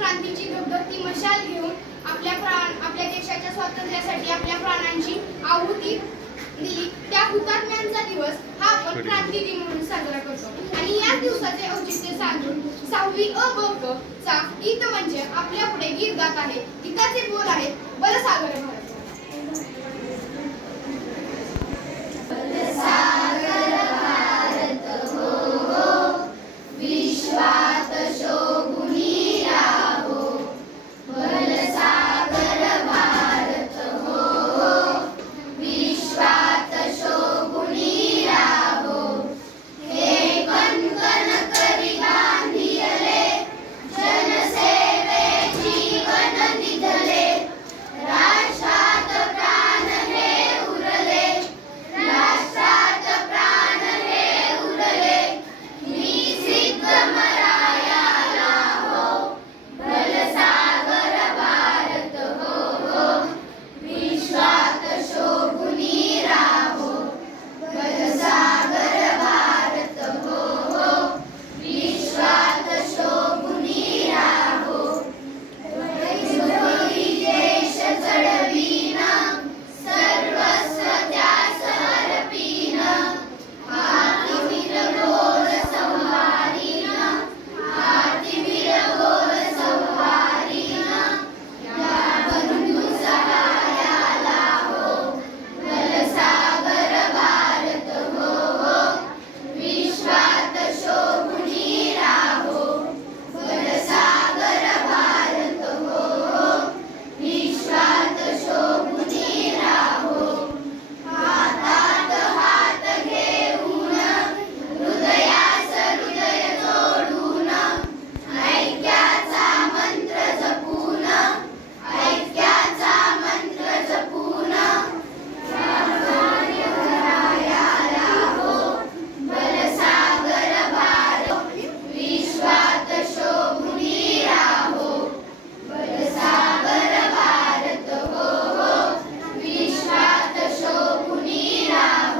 क्रांतीची धगधगती मशाल घेऊन आपल्या प्राण आपल्या देशाच्या स्वातंत्र्यासाठी आपल्या प्राणांची आहुती दिली. त्या हुतात्म्यांचा दिवस हा आपण क्रांती दिन म्हणून साजरा करतो. आणि या दिवसाचे औचित्य साधून सहावी अ ब चा गीत म्हणजे आपल्या पुढे गीत गात आहे. गीताचे बोल आहेत. बलसागर भारत